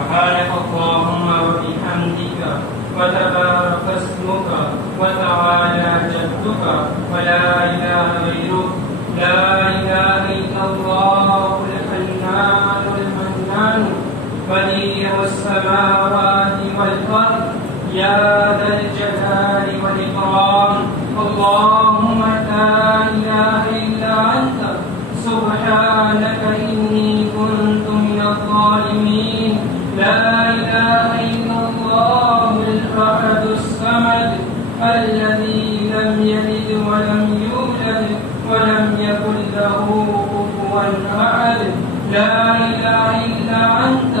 سبحانك اللهم وبحمدك وتبارك اسمك وتعالى جدك ولا إله غيرك لا إله إلا الله الحنان المنان بديع السماوات والأرض يا ذا الجلال والإكرام اللهم لا إله إلا أنت سبحانك إني كنت من الظالمين لا إله إلا الله الأحد الصمد الذي لم يلد ولم يولد ولم يكن له كفوا أحد لا إله إلا أنت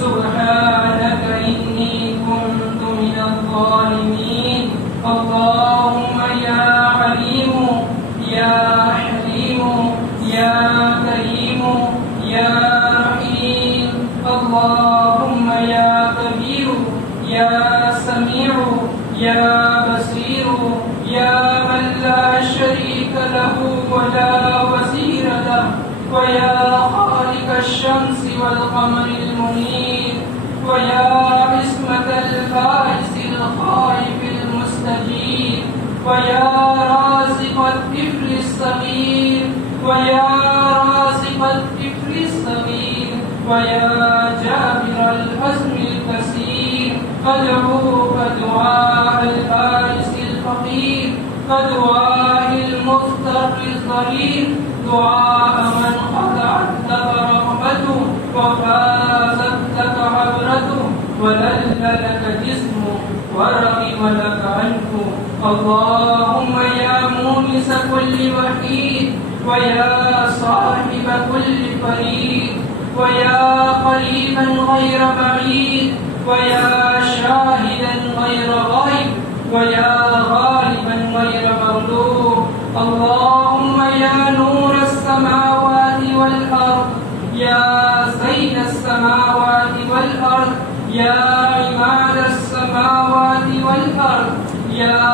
سبحانك إني كنت من الظالمين اللهم يا عليم يا حليم يا كريم يا رحيم اللهم يا كبير يا سميع يا بصير يا من لا شريك له ولا وزير له ويا خالق الشمس والقمر المنير ويا عصمة الفائز الخائف المستجيب ويا رازق الطفل الصغير ويا رازق الطفل الصغير ويا جابر الحزم الكثير أدعوك دعاء البائس الفقير كدعاء المضطر الضرير دعاء من خضعت لك رغبته وفازت لك عبرته وذل لك جسمه ورغم لك عنه اللهم يا مونس كل وحيد ويا صاحب كل فريد ويا قريبا غير بعيد ويا شاهدا غير غائب ويا غالبا غير مغلوب اللهم يا نور السماوات والأرض يا زين السماوات والأرض يا عماد السماوات والأرض يا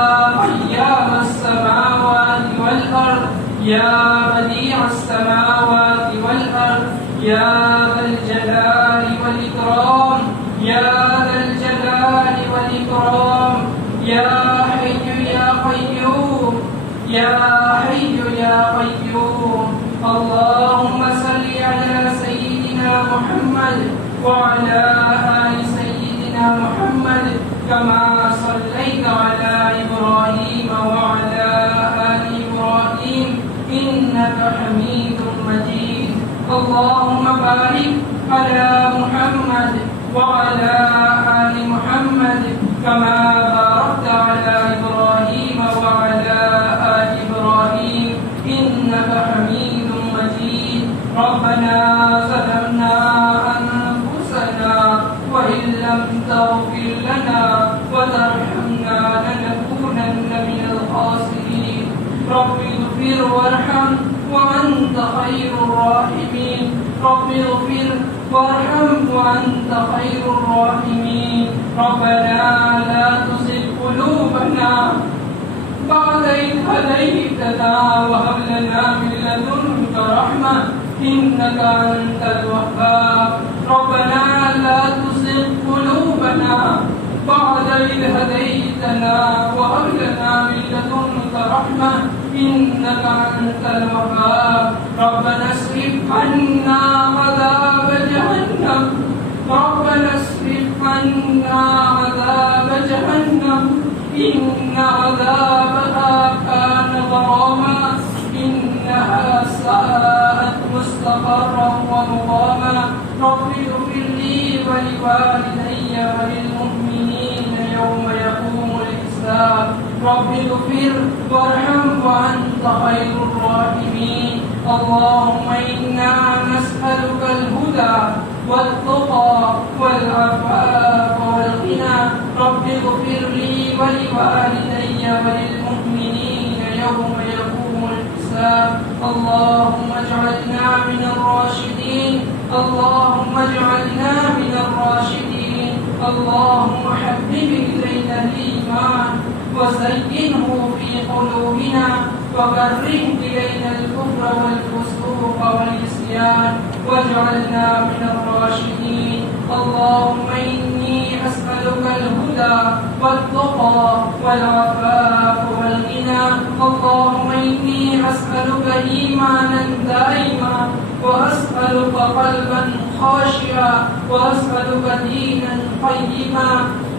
قيام السماوات والأرض يا بديع السماوات والأرض يا ذا الجلال والإكرام يا ذا الجلال والإكرام يا حي يا قيوم يا حي يا قيوم اللهم صل على سيدنا محمد وعلى آل سيدنا محمد كما صليت على إبراهيم وعلى آل إبراهيم إنك حميد مجيد اللهم بارك على محمد وعلى آل محمد كما باركت على إبراهيم وعلى آل إبراهيم إنك حميد مجيد ربنا ظلمنا أنفسنا وإن لم تغفر لنا وترحمنا لنكونن من الخاسرين رب اغفر وارحم وأنت خير الراحمين رب اغفر وارحم وأنت خير الراحمين ربنا لا تزغ قلوبنا بعد إذ هديتنا وهب لنا من لدنك رحمة إنك أنت الوهاب ربنا لا تزغ قلوبنا بعد إذ هديتنا وهب لنا من لدنك رحمة إنك أنت الوهاب ربنا اصرف عنا عذاب جهنم ربنا اصرف عنا عذاب جهنم إن عذابها كان غراما إنها ساءت مستقرا ومقاما رب اغفر لي ولوالدي وللمؤمنين يوم يقوم الحساب رب اغفر وارحم وأنت خير الراحمين اللهم إنا نسألك الهدى والتقى والعفاف والغنى رب اغفر لي ولوالدي وللمؤمنين يوم يقوم الحساب اللهم اجعلنا من الراشدين اللهم اجعلنا من الراشدين اللهم حبب إلينا الإيمان وزينه في قلوبنا وكره إلينا الكفر والفسوق والعصيان واجعلنا من الراشدين. اللهم إني أسألك الهدى والتقى والعفاف والغنى. اللهم إني أسألك إيمانا دائما وأسألك قلبا خاشعا وأسألك دينا قيما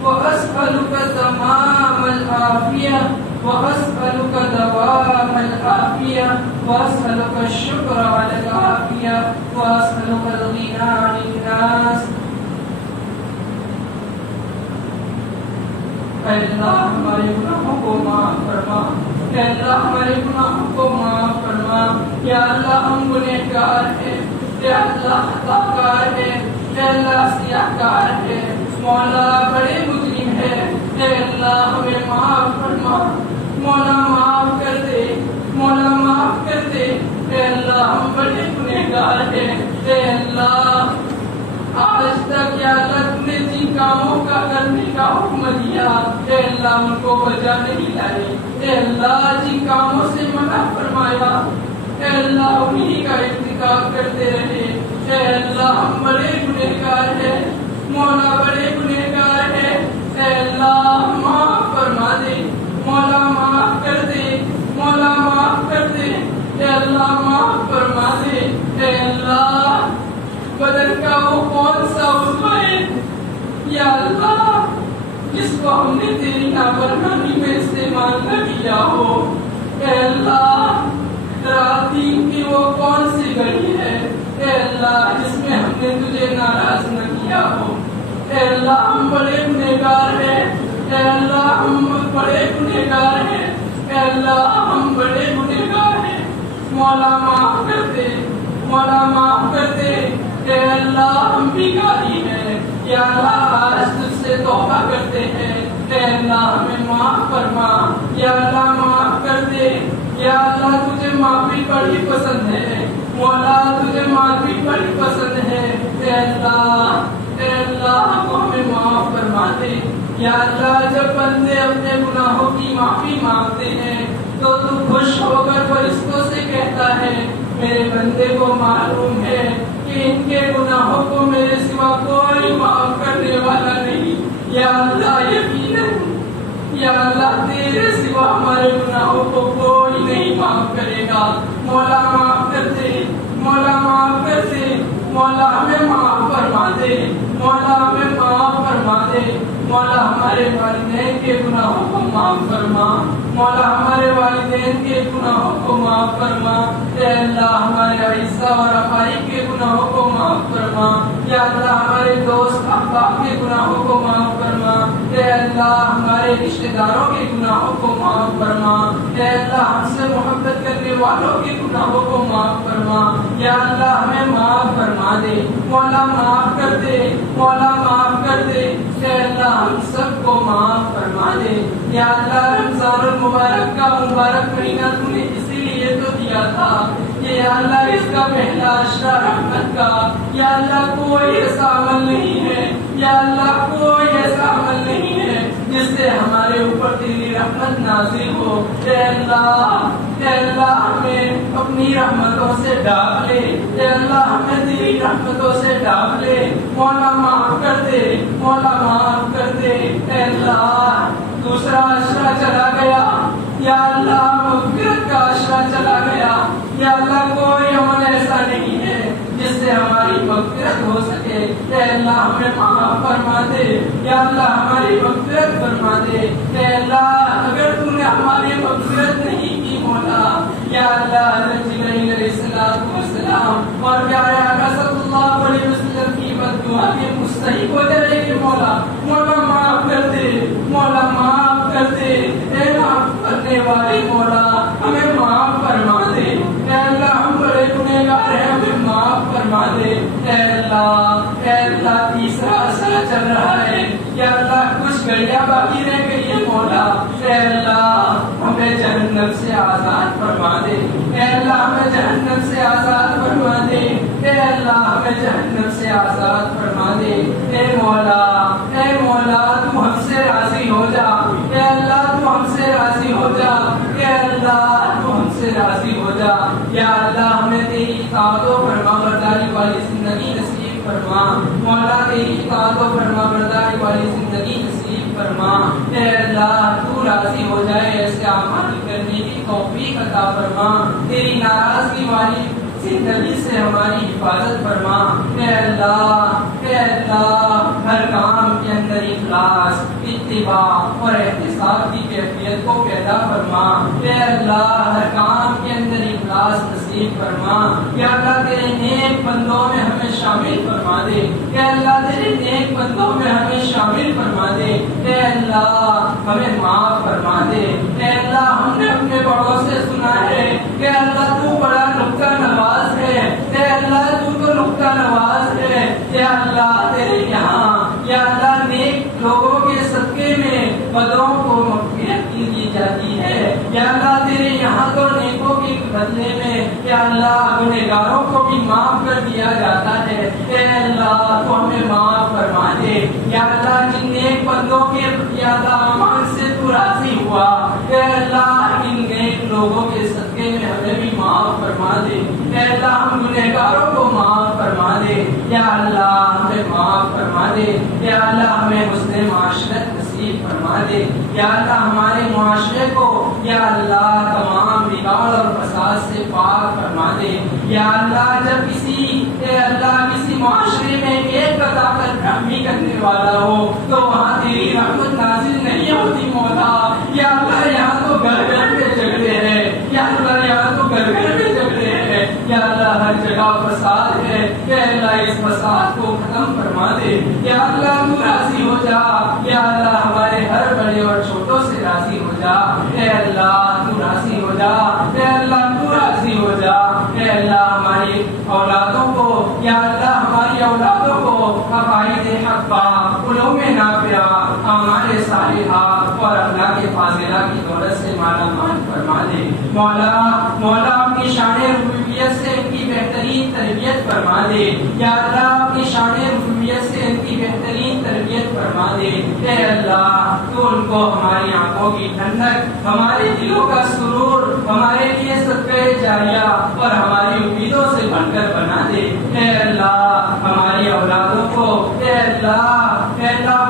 وأسألك تمام العافية وأسألك دوام العافية وأسألك الشكر على العافية وأسألك الغنى عن الناس. اے اللہ ہمارے گناہوں کو معاف فرما. اے اللہ ہمارے گناہوں کو معاف فرما. یا اللہ ہم گنہگار ہیں. اے اللہ خطا کار ہے. اے اللہ سیاہ کار ہے. مولا بڑے مجرم ہے. اے اللہ ہمیں معاف فرما. مولا معاف کر دے. مولا معاف کر دے. اے اللہ ہم بڑے گنہگار ہیں. اے اللہ آج تک یا اللہ تم نے جن کاموں کا کرنے کا حکم دیا اے اللہ ان کو بجا نہیں لائے. اے اللہ جن کاموں سے منع فرمایا اے اللہ انہی کا ارتکاب کرتے رہے. اے اللہ ہم بڑے گنہگار ہیں. مولا بڑے گنہگار ہیں. اے اللہ معاف فرما دے. مولا معاف کر دے. مولا معاف کر دے. اے اللہ معاف فرما دے. اے اللہ بدن کا وہ کون سا عضو ہے یا اللہ جس کو ہم نے تیری نافرمانی میں استعمال نہ کیا ہو. اے اللہ رات دن کی وہ کون سی گھڑی ہے اے اللہ جس میں ہم نے تجھے ناراض نہ کیا ہو. اے اللہ ہم بڑے گنہگار ہیں. اے اللہ ہم بڑے گنہگار ہیں. اے اللہ ہم بڑے گنہگار ہیں. مولا معاف کر دے. مولا معاف کر دے. اے اللہ ہم بھکاری ہیں. یا اللہ آج تجھ سے توبہ کرتے ہیں. اے اللہ ہمیں معاف فرما. یا اللہ معاف کر دے. یا اللہ تجھے معافی بڑی پسند ہے. مولا تجھے معافی بڑی پسند ہے. اے اللہ ہمیں معاف فرما دے. یا اللہ جب بندے اپنے گناہوں کی معافی مانگتے ہیں تو تو خوش ہو کر فرشتوں سے کہتا ہے میرے بندے کو معلوم ہے کہ ان کے گناہوں کو میرے سوا کوئی معاف کرنے والا نہیں. یا اللہ یقیناً یا اللہ تیرے سوا ہمارے گناہوں کو کوئی نہیں معاف کرے گا. مولا معاف کر دے. مولا معاف کر دے. مولا ہمیں معاف فرما دے. مولا ہمیں معاف فرما دے. مولا ہمارے والدین کے گناہوں کو معاف فرما. مولا ہمارے والدین کے گناہوں کو معاف فرما. اے اللہ ہمارے اعزاء اور افائی کے گناہوں کو معاف فرما. یا اللہ ہمارے دوست احباب کے گناہوں کو معاف فرما. اے اللہ ہمارے رشتہ داروں کے گناہوں کو معاف فرما. اے اللہ ہم سے محبت کرنے والوں کے گناہوں کو معاف فرما. یا اللہ ہمیں معاف فرما دے. مولا معاف کر دے. مولا معاف کر دے. اے اللہ ہم سب کو معاف فرما دے. یا اللہ رمضان المبارک کا مبارک مہینہ تم نے اسی لیے تو دیا تھا کہ یا اللہ اس کا پہلا عشرہ رحمت کا. یا اللہ کوئی ایسا عمل نہیں ہے. یا اللہ کوئی ایسا عمل نہیں ہے جس سے ہمارے اوپر تیری رحمت نازل ہو. اے اللہ ہمیں اپنی رحمتوں سے ڈھانپ لے. اے اللہ ہمیں تیری رحمتوں سے ڈھانپ لے. مولا معاف کر دے. مولا معاف کر دے. اے اللہ دوسرا عشرہ چلا گیا. یا اللہ مغفرت کا عشرہ چلا گیا. یا اللہ کوئی عمل ایسا نہیں ہے جس سے ہماری مغفرت ہو سکے. اے اللہ ہمیں معاف فرما دے. یا اللہ ہماری مغفرت فرما دے. اے اللہ اگر تم نے ہماری مغفرت نہیں کی مولا یا اللہ حضرت جبرائیل علیہ السلام اور پیارے آقا صلی اللہ علیہ وسلم کی بددعا کے مستحق ہو جائے گے. مولا معاف کر دے. مولا معاف کر دے. اے معاف کرنے والے مولا ہمیں معاف فرما دے. اے اللہ ہم بڑے گنہگار ہیں. ہمیں معاف فرما دے. اے اللہ تیسرا عشرہ چل رہا ہے. یا اللہ کچھ گھڑیاں باقی رہ گئی ہے مولا. اے اللہ ہمیں جہنم سے آزاد فرما دے. اے اللہ ہمیں جہنم سے آزاد فرما دے. اے اللہ ہمیں جہنم سے آزاد فرما دے. اے مولا تو ہم سے راضی ہو جا. اے اللہ تو ہم سے راضی ہو جا. اے اللہ تو ہم اطاعت و فرما برداری والی زندگی نصیب فرما۔ اے اللہ تو راضی ہو جائے ایسے اعمال کرنے کی توفیق عطا فرما۔ تیری ناراضگی والی زندگی سے ہماری حفاظت فرما۔ اے اللہ ہر کام کے اندر اخلاص، اتباع اور احتساب کی کیفیت کو پیدا فرما۔ اے اللہ ہر کام کے اندر اخلاص نصیب فرما۔ یا اللہ تیرے نیک بندوں میں ہمیں شامل فرما دے۔ اے اللہ تیرے نیک بندوں میں ہمیں شامل فرما دے۔ اے اللہ ہمیں معاف فرما دے۔ اے اللہ ہم نے اپنے بڑوں سے سنا ہے کہ اللہ تو بڑا نقطہ نواز ہے۔ اے اللہ تو نقطہ نواز ہے۔ اے اللہ تیرے یہاں یا اللہ نیک لوگوں کے صدقے میں بدوں کو مغفرت دی جاتی ہے۔ یا اللہ تیرے یہاں تو نیکوں کے بدلے میں یا اللہ گنہگاروں کو بھی معاف کر دیا جاتا ہے۔ اے اللہ تو ہمیں معاف فرما دے۔ یا اللہ جن نیک بندوں کے اعمال سے تو راضی ہوا، اے اللہ ان نیک لوگوں کے صدقے میں ہمیں بھی معاف فرما دے۔ اے اللہ ہم گنہگاروں کو معاف فرما دے۔ یا اللہ ہمیں معاف فرما دے۔ یا اللہ ہمیں حسن معاشرت نصیب فرما دے۔ یا اللہ ہمارے معاشرے کو یا اللہ تمام بگاڑ اور فساد سے پاک فرما دے۔ یا اللہ جب کسی معاشرے میں ایک قطاعت برہمی کرنے والا ہو تو وہاں تیری رحمت نازل نہیں ہوتی مولا۔ یا اللہ یہاں تو گھر گھر پہ جھگڑے ہیں۔ یا اللہ یہاں تو گھر گھر پہ جھگڑے ہیں۔ یا اللہ ہر جگہ فساد ہے۔ اے اللہ اس فساد کو ختم فرما دے۔ یا اللہ تو راضی ہو جا۔ یا اللہ ہمارے ہر بڑے اور چھوٹوں سے راضی ہو جا۔ اے اللہ تو راضی ہو جا۔ اے اللہ تو راضی ہو جا۔ اے اللہ ہماری اولادوں کو یا اللہ ہماری اولادوں کو عقائد حقہ، علوم نافعہ، اعمال صالحہ اور اخلاق فاضلہ کی دولت سے مالا مال فرما دے۔ مولا اپنی شان ربوبیت سے ان کی بہترین تربیت فرما دے۔ یا اللہ اپنی شان ربوبیت سے ان کی بہترین تربیت فرما دے۔ اے اللہ تو ان کو ہماری آنکھوں کی ٹھنڈک، ہمارے دلوں کا سرور، ہمارے لیے صدقہ جاریہ اور ہماری امیدوں سے بن کر بنا دے۔ اے اللہ ہماری اولادوں کو اے اللہ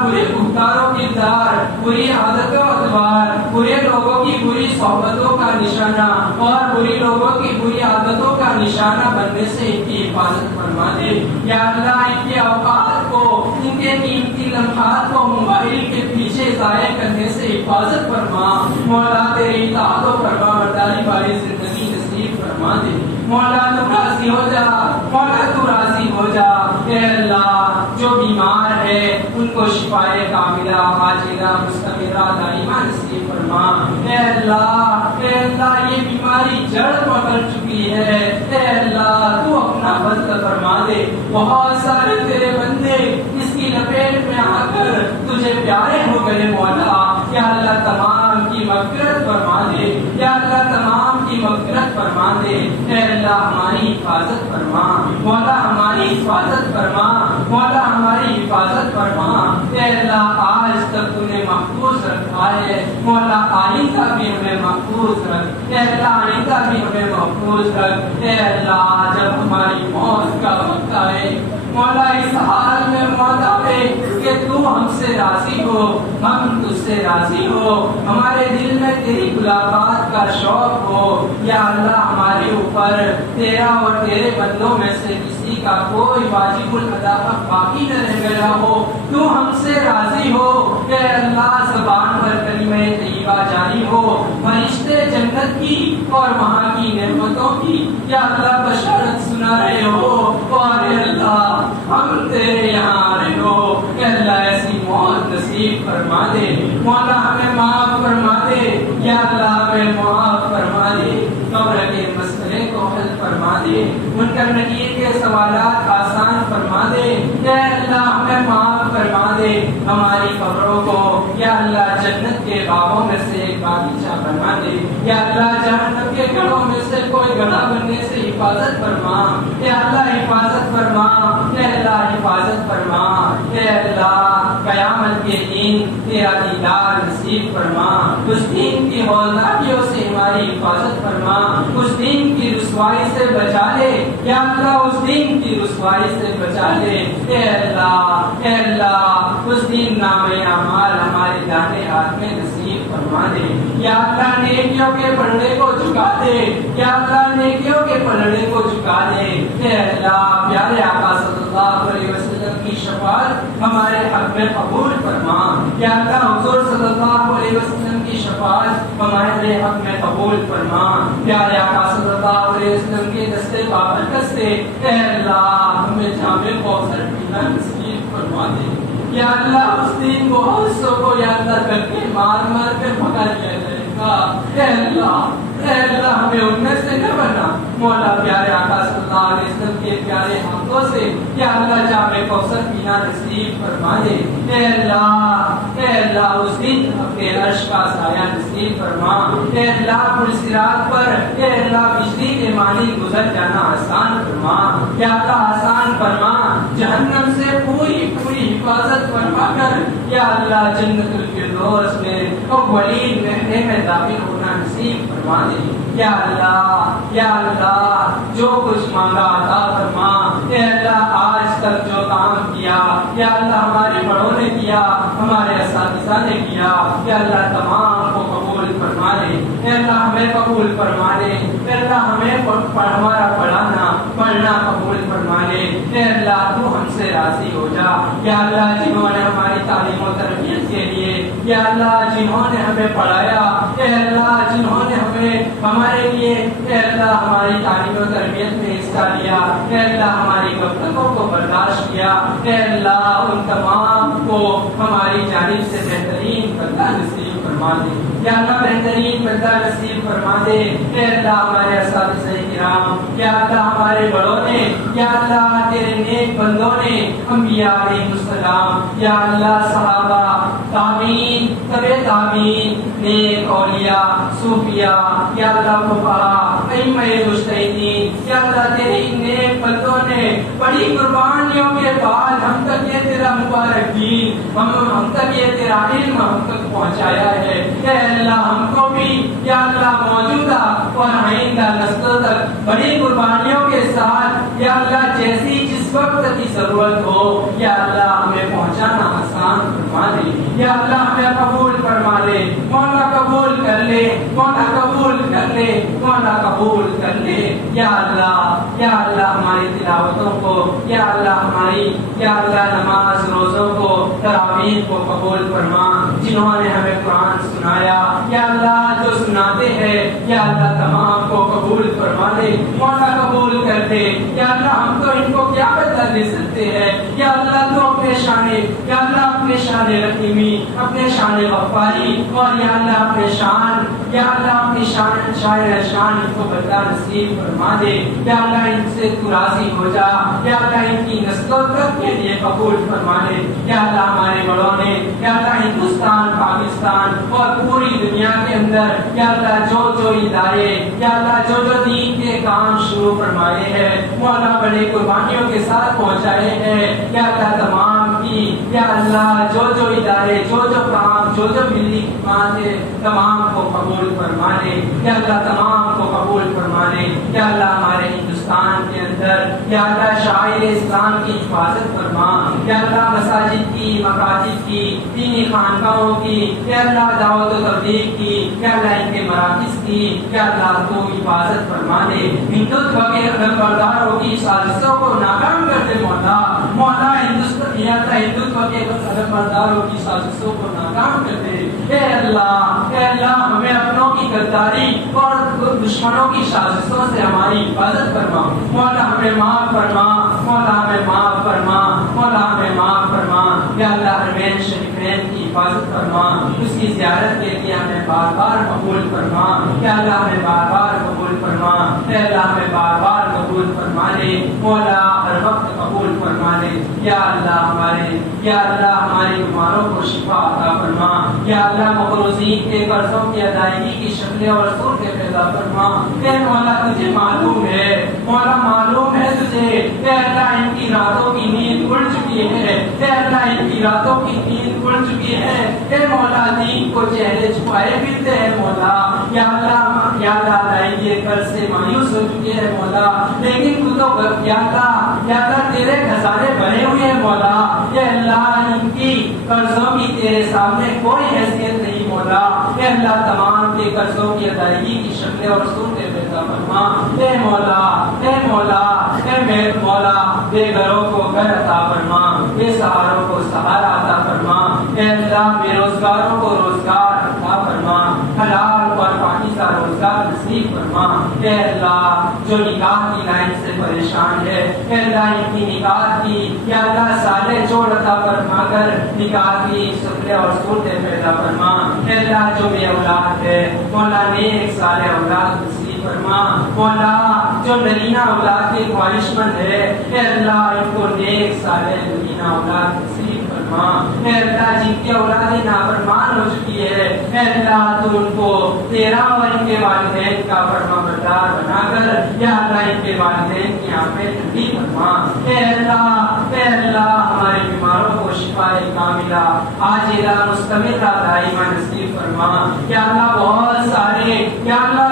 برے گفتاروں کردار، بری عادتوں اتوار، برے لوگوں کی بری صحبتوں کا نشانہ اور بری لوگوں کی بری عادتوں کا نشانہ بننے سے ان کی حفاظت فرما دے۔ یا اللہ ان کے اوقات کو، ان کے قیمتی لمحات کو موبائل کے پیچھے ضائع کرنے سے حفاظت فرما۔ مولا تیری اطاعت و فرما برداری والی زندگی نصیب فرما دے۔ مولا تو راضی ہو جا۔ مولا تو راضی ہو جا۔ اے اللہ جو بیمار ہے ان کو شفائے کاملہ عاجلہ مستمرہ دائمہ نصیب فرما۔ اے اللہ یہ بیماری جڑ پکڑ چکی ہے۔ اے اللہ تو اپنا فضل فرما دے۔ بہت سارے تیرے بندے اس کی لپیٹ میں آ کر تجھے پیارے ہو گئے مولا۔ یا اللہ تمام کی مغفرت فرما دے۔ یا اللہ تمام کی مغفرت فرما دے۔ اے اللہ ہماری حفاظت فرما۔ مولا ہماری حفاظت فرما۔ مولا ہماری حفاظت فرما۔ اے اللہ آج تک تو نے محفوظ رکھا ہے، مولا آئندہ بھی ہمیں محفوظ رکھ۔ اے اللہ آئندہ بھی ہمیں محفوظ رکھ۔ اے اللہ جب ہماری موت کا وقت آئے مولا اس حال میں موت آئے کہ تو ہم سے راضی ہو، ہم تجھ سے راضی ہو، ہمارے دل میں تیری ملاقات کا شوق ہو۔ یا اللہ ہمارے اوپر تیرا اور تیرے بندوں میں سے کسی کا کوئی واجب الادا باقی نہ رہ گیا ہو، تو ہم سے راضی ہو۔ اے اللہ زبان پر کلمہ طیبہ جاری ہو، فرشتے جنت کی اور وہاں کی نعمتوں کی یا اللہ بشارت سنا رہے ہو، اور اے اللہ ہم تیرے یہاں آ رہے ہو۔ اے اللہ ایسی موت نصیب فرما دے۔ مولا ہمیں معاف فرما دے۔ یا اللہ ہمیں معاف فرما دے۔ قبر کے مسئلے کو حل فرما دے۔ منکر نکیر کے سوالات آسان فرما دے۔ اے اللہ ہمیں معاف فرما دے۔ ہماری قبروں کو یا اللہ جنت کے باغوں میں سے ایک باغیچہ بنا دے۔ یا اللہ جہنم کے گڑھوں میں سے کوئی گڑھا بننے سے حفاظت فرما۔ اے اللہ حفاظت فرما۔ اے اللہ حفاظت فرما۔ اے اللہ قیامت کے دن تیرا دیدار نصیب فرما۔ اس دن کی ہولناکیوں سے ہماری حفاظت فرما۔ اس دن کی رسوائی سے بچا لے۔ یا اللہ اس دین کی رسوائی سے بچا لے. اے اللہ اس دن نام اعمال ہمارے دانے ہاتھ میں نصیب فرما دے. یا اللہ نیکیوں کے پلڑے کو جھکا دے. یا اللہ نیکیوں کے پلڑے کو جھکا دے. اے اللہ پیارے آقا صلی اللہ علیہ وسلم کی شفاعت ہمارے حق میں قبول فرما. یا اللہ حضور صلی اللہ علیہ وسلم کی شفاعت ہمارے حق میں قبول فرما. پیارے آقا صلی اللہ علیہ وسلم کے دستے بابرکت سے اے اللہ ہمیں جامع کوثر پینا نصیب فرما دے. یا اللہ اس دن کو حوثوں کو یا اللہ کر کے مار مار کے پکڑ لیا جائے گا. اے اللہ ہمیں ان میں سے نہ بنا. مولا پیارے آقا صلی اللہ علیہ وسلم کے پیارے ہاتھوں سے یا اللہ جامع کوثر پینا نصیب فرما دے. اے اللہ اس دن اپنے عرش کا سایہ نصیب فرما. اے اللہ پل صراط پر اے اللہ بجلی کے مانی گزر جانا آسان فرما. یا اللہ آسان فرما. جہنم سے پوری حفاظت فرما کر یا اللہ جنت الفردوس میں اولین مہینے میں داخل ہونا نصیب فرما دے. یا اللہ جو کچھ مانگا عطا فرما. اے اللہ آج تک جو کام کیا یا اللہ ہمارے بڑوں نے کیا, ہمارے اساتذہ نے کیا, یا اللہ تمام کو قبول فرما لے. اے اللہ ہمیں قبول فرما لے. اے اللہ ہمیں ہمارا پڑھنا قبول فرما لے. اے اللہ تو ہم سے راضی ہو جا. یا اللہ جنہوں نے ہماری تعلیم و تربیت کے لیے یا اللہ جنہوں نے ہمیں پڑھایا, اے اللہ جنہوں نے ہمارے لیے اے اللہ ہماری تعلیم و تربیت میں حصہ لیا, اے اللہ ہماری گفتگو کو برداشت کیا, اے اللہ ان تمام کو ہماری جانب سے بہترین بدلہ نصیب فرما دے. یا اللہ بہترین بدلہ نصیب فرما دے. اے اللہ ہمارے اساتذہ کرام یا اللہ ہمارے بڑوں نے یا اللہ تیرے نیک بندوں نے انبیاء علیہ السلام یا اللہ صحابہ تابعین تبع تابعین نیک اولیاء صوفیاء یا اللہ فقہاء ائمہ مجتہدین یا اللہ تیرے نیک بندوں نے بڑی قربانیوں کے بعد ہم تک یہ تیرا مبارک دین ہم تک یہ تیرا علم ہم تک پہنچایا ہے. اے اللہ ہم کو بھی یا اللہ موجودہ اور آئندہ نسلوں تک بڑی قربانیوں کے ساتھ یا اللہ جیسی جس وقت کی ضرورت ہو یا اللہ ہمیں پہنچانا آسان فرما دے. یا اللہ ہمیں قبول فرما لے. مولا قبول کر لے. مولا قبول کر لے. مولا قبول کر لے. یا اللہ ہماری تلاوتوں کو یا اللہ ہماری یا اللہ نماز روزوں کو تراویح کو قبول فرما. جنہوں نے ہمیں قرآن سنایا یا اللہ جو سناتے ہیں یا اللہ تمام کو قبول فرما دے. مولا قبول کر دے. یا اللہ ہم تو ان کو کیا بدلہ دے سکتے ہیں. یا اللہ تو اپنے شان یا اللہ اپنے شان رحیمی اپنے شان غفاری اور یا اللہ اپنے شان یا اللہ اپنی شان ان کو بدلہ نصیب فرما دے. یا اللہ ان سے تو راضی ہو جا. یا اللہ ان کی نسلوں تک کے لیے قبول فرما دے. یا اللہ ہمارے بڑوں نے یا اللہ ہندوستان پاکستان اور پوری دنیا کے اندر یا اللہ جو ادارے یا اللہ جو دین کے کام شروع فرمائے ہیں مولا بڑے قربانیوں کے ساتھ پہنچائے ہیں. یا اللہ تمام کی یا اللہ جو ادارے جو کام جو ملی خدمات ہے تمام کو قبول فرما لے. یا اللہ تمام کو قبول فرما لے. یا اللہ ہمارے ہندوستان کے اندر یا اللہ شاعر اسلام کی حفاظت فرما. یا اللہ مساجد کی مقاصد کی دینی خانقاہوں کی یا اللہ دعوت و تبلیغ کی یا اللہ ان کے مراکز کی یا اللہ تو حفاظت فرما دے. ہندوتو کے علمبرداروں کی سازشوں کو ناکام کر دے. مولا ہندوتو کے علمبرداروں کی سازشوں کو ناکام کر دے. اے اللہ ہمیں اپنوں کی غداری اور دشمنوں کی سازشوں سے ہماری حفاظت فرما. مولا ہمیں معاف فرما. مولا ہمیں معاف فرما. مولا ہمیں معاف فرما. یا اللہ حرمین شریفین کی حفاظت فرما. اس کی زیارت کے لیے ہمیں بار بار قبول فرما. یا اللہ ہمیں بار بار قبول فرما. اے اللہ ہمیں بار بار قبول فرما لے. مولا ہر وقت قبول فرما لے. یا اللہ ہماری بیماروں کو شفا عطا فرما. یا اللہ مقروضین کے قرضوں کی ادائیگی کی شکلیں اور صورتیں پیدا فرما. اے مولا تجھے معلوم ہے. مولا معلوم ہے تجھے. اے اللہ ان کی راتوں کی نیند اڑ چکی ہے. اے اللہ ان کی راتوں کی نیند اڑ چکی ہے. اے مولا دین کو چہرے چھپائے پھرتے ہیں مولا. یا اللہ یا اللہ ادائیگی قرض سے مایوس ہو چکے ہیں مولا، لیکن تو یا اللہ تیرے خزانے بنے ہوئے ہیں مولا، یا اللہ ان کی قرضوں کی تیرے سامنے کوئی حیثیت نہیں مولا، یا اللہ تمام کے قرضوں کی ادائیگی کی شکلیں اور صورتیں پیدا فرما، اے مولا اے مولا اے میرے مولا، بے گھروں کو گھر عطا فرما، بے سہاروں کو سہارا عطا فرما، اے اللہ بے روزگاروں کو روزگار عطا فرما، حلال اور پاکیزہ روزگار نصیب فرما، اے اللہ جو نکاح کی لائن سے پریشان ہے، اے اللہ ان کی نکاح کی یا اللہ سالے جوڑ عطا فرما کر نکاح کی شکلیں اور صورتیں پیدا فرما، اے اللہ جو بے اولاد ہے مولا نیک صالح اولاد نصیب فرما، مولا جو نرینہ اولاد کی خواہش مند ہے، اے اللہ ان کو نیک صالح نرینہ اولاد نصیب فرما، اے اللہ جن کی اولاد نافرمان ہو چکی ہے، اے اللہ تو ان کو تیرا اور ان کے والدین کا فرما بردار بنا کر یا اللہ ان کے والدین کی آنکھیں ٹھنڈی فرما، اے اللہ ہمارے بیماروں کو شفاء کاملہ عاجلہ مستمرہ دائمہ نصیب فرما، یا اللہ بہت سارے یا اللہ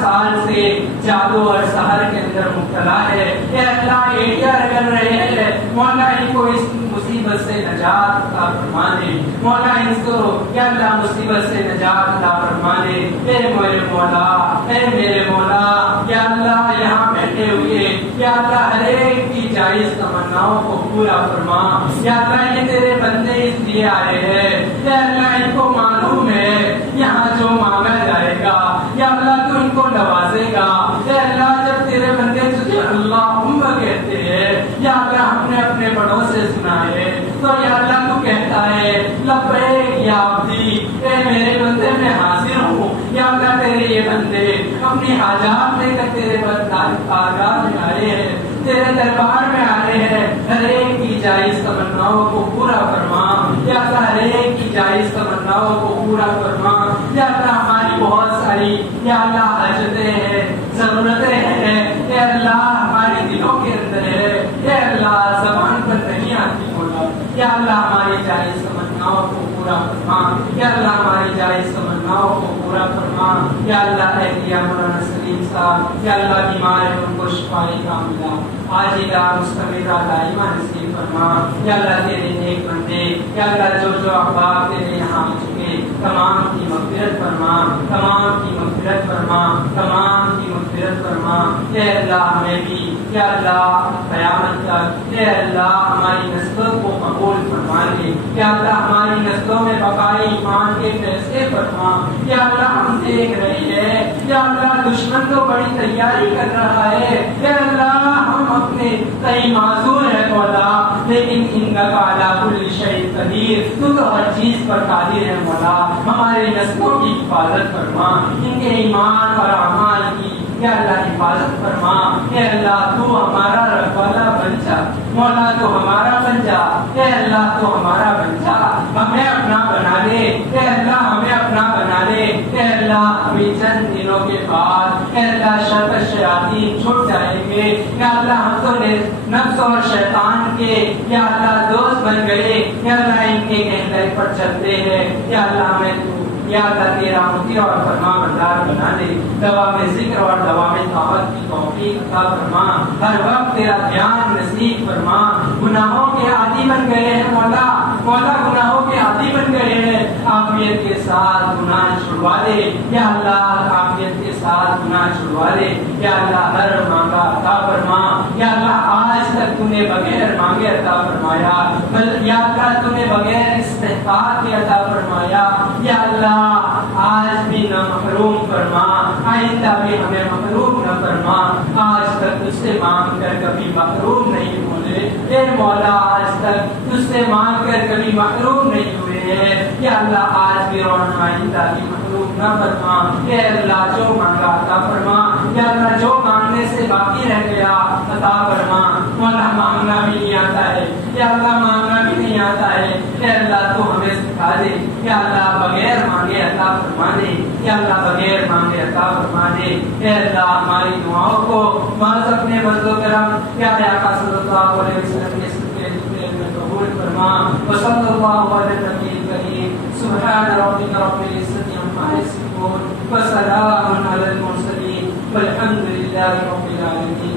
سال سے جادو اور سحر کے اندر مبتلا ہے، اے اللہ ایڈیا رگڑ رہے ہیں مولا ان کو اس مصیبت سے نجات عطا فرما دے، مولا ان کو یا اللہ مصیبت سے نجات عطا فرما دے، اے میرے مولا اے میرے مولا، یا اللہ یہاں بیٹھے ہوئے یا اللہ ہر ایک کی جائز تمناؤں کو پورا فرما، یا اللہ یہ تیرے بندے اس لیے آئے ہیں، یا اللہ ان کو معلوم ہے یہاں جو مانگا جائے گا یا اللہ تو ان کو نوازے گا، اے اللہ جب تیرے بندے تجھے اللہم کہتے ہیں یا اللہ ہم نے اپنے بڑوں سے سنا ہے تو یا اللہ تو کہتا ہے لبیک یا عبدی، اے میرے بندے میں حاضر ہوں، یا اللہ تیرے یہ بندے اپنی حاجات لے کر تیرے بارگاہ میں آئے ہیں، تیرے دربار میں آئے ہیں، ہر ایک کی جائز تمناؤں کو پورا فرما، یا اللہ ہر ایک کی جائز تمناؤں کو پورا فرما، یا اللہ ہماری بہت ساری یا اللہ حاجتیں ہیں ضرورتیں ہیں، اے اللہ ہمارے دلوں کے اندر ہے، اے اللہ زبان پر نہیں آتی مولا، یا اللہ ہماری جائز تمناؤں کو پورا فرما، یا اللہ ہماری جائز تمناؤں کو پورا فرما، یا اللہ اہلیہ مولانا سلیم صاحب یا اللہ بیمار ہے ان کو شفاء کاملہ عاجلہ مستمرہ دائمہ نصیب فرما، یا اللہ تیرے نیک بندے یا اللہ جو احباب تیرے یہاں آ چکے تمام کی مغفرت فرما، تمام کی مغفرت فرما، تمام کی مغفرت فرما، اے اللہ ہمیں بھی یا اللہ قیامت تک اے اللہ ہماری نسلوں کو قبول فرما لے، یا اللہ ہماری نسلوں میں بقائے ایمان کے فیصلے فرما، یا اللہ ہم دیکھ رہے ہیں یا اللہ دشمن تو بڑی تیاری کر رہا ہے، اے اللہ ہم اپنے کئی معذور ہے مولا، لیکن انک علی کل شیء قدیر، تو ہر چیز پر قادر ہے مولا، ہمارے نسلوں کی حفاظت فرما، ان کے ایمان اور اعمال کی یا اللہ حفاظت فرما، اے اللہ تو ہمارا رکھوالا بن جا مولا، تو ہمارا بن جا، اے اللہ تو ہمارا بن جا، ہمیں اپنا بنا لے، اے اللہ ہمیں اپنا بنا لے، اے اللہ ہمیں چند دنوں کے بعد اے اللہ شر شیاطین چھوٹ جائیں گے، یا اللہ ہم تو نفس اور شیطان کے یا اللہ دوست بن گئے، یا اللہ ان کے کہنے پر چلتے ہیں، یا اللہ ہمیں یا اللہ تیرا مطیع اور فرما بردار بنا دے، دوا میں ذکر اور دوا میں طاعت کی توفیق عطا فرما، ہر وقت تیرا دھیان نصیب فرما، گناہوں کے عادی بن گئے ہیں مولا، گناہوں کے عادی بن گئے ہیں، عافیت کے ساتھ گناہ چھڑوا دے، یا اللہ عافیت کے ساتھ گناہ چھڑوا دے، یا اللہ ہر مانگا عطا فرما، یا اللہ آج تک تو نے بغیر مانگے عطا فرمایا، یا اللہ تو نے بغیر استحقاق کے عطا فرمایا، یا اللہ آج بھی نہ محروم فرما، آئندہ بھی ہمیں محروم نہ فرما، آج تک تجھ سے مانگ کر کبھی محروم نہیں ہوئے، اے مولا آج تک تجھ سے مانگ کر کبھی محروم نہیں ہوئے ہیں، یا اللہ آج بھی اور آئندہ بھی محروم نہ فرما، اے اللہ جو مانگا عطا فرما، یا اللہ جو مانگنے سے باقی رہ گیا عطا فرما، مولا مانگنا بھی نہیں آتا ہے، یا اللہ مانگنا بھی نہیں آتا ہے، اے اللہ تو ہمیں سکھا دے، یا اللہ بغیر مانگے عطا فرما دے، یا اللہ بغیر مانگے عطا فرما دے، اے اللہ ہماری دعاؤں کو محض اپنے فضل و کرم پیارے آقا صلی اللہ علیہ وسلم کے صدقے میں قبول فرما، وصلی اللہ علیہ النبی الکریم، سبحان ربک رب العزت عما یصفون۔ وسلام علی المرسلین والحمد للہ رب العالمین.